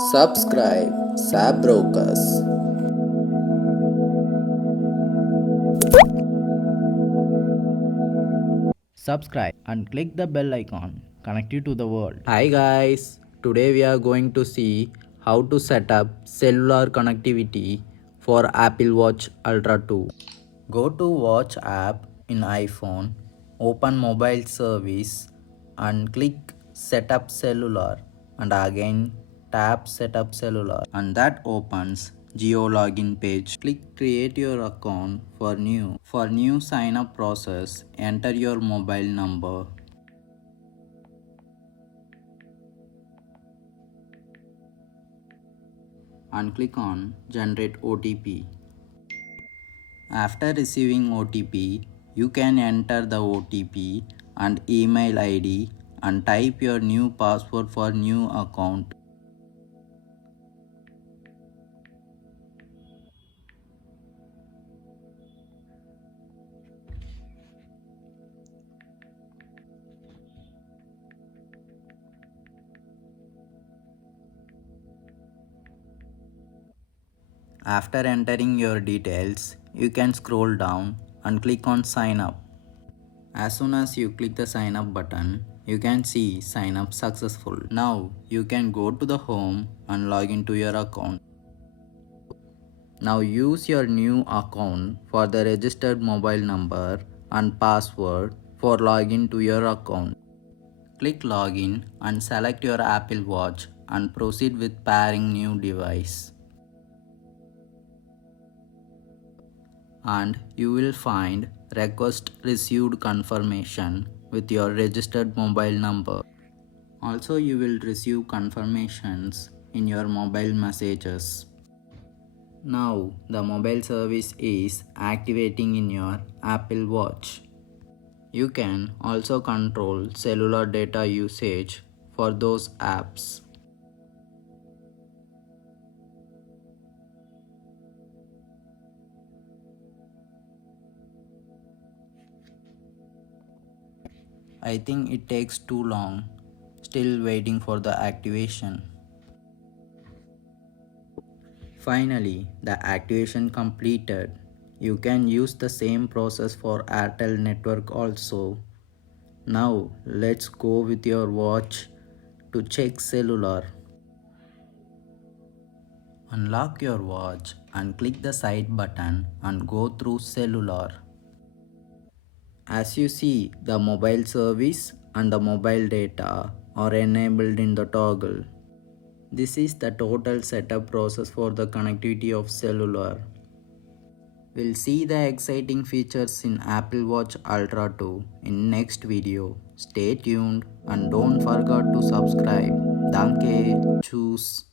Subscribe Sab Brokers. Subscribe and click the bell icon. Connect you to the world. Hi guys, today we are going to see how to set up cellular connectivity for Apple Watch Ultra 2. Go to Watch app in iPhone, open mobile service and click Setup Cellular and again tap Setup Cellular and that opens Jio login page. Click create your account for new. For new sign up process, enter your mobile number and click on generate OTP. After receiving OTP, you can enter the OTP and email ID and type your new password for new account. After entering your details, you can scroll down and click on sign up. As soon as you click the sign up button, you can see sign up successful. Now you can go to the home and log into your account. Now use your new account for the registered mobile number and password for login to your account. Click login and select your Apple Watch and proceed with pairing new device. And you will find request received confirmation with your registered mobile number. Also you will receive confirmations in your mobile messages. Now the mobile service is activating in your Apple Watch. You can also control cellular data usage for those apps. I think it takes too long, still waiting for the activation. Finally, the activation completed. You can use the same process for Airtel network also. Now let's go with your watch to check cellular. Unlock your watch and click the side button and go through cellular. As you see, the mobile service and the mobile data are enabled in the toggle. This is the total setup process for the connectivity of cellular. We'll see the exciting features in Apple Watch Ultra 2 in next video. Stay tuned and don't forget to subscribe. Danke, tschüss.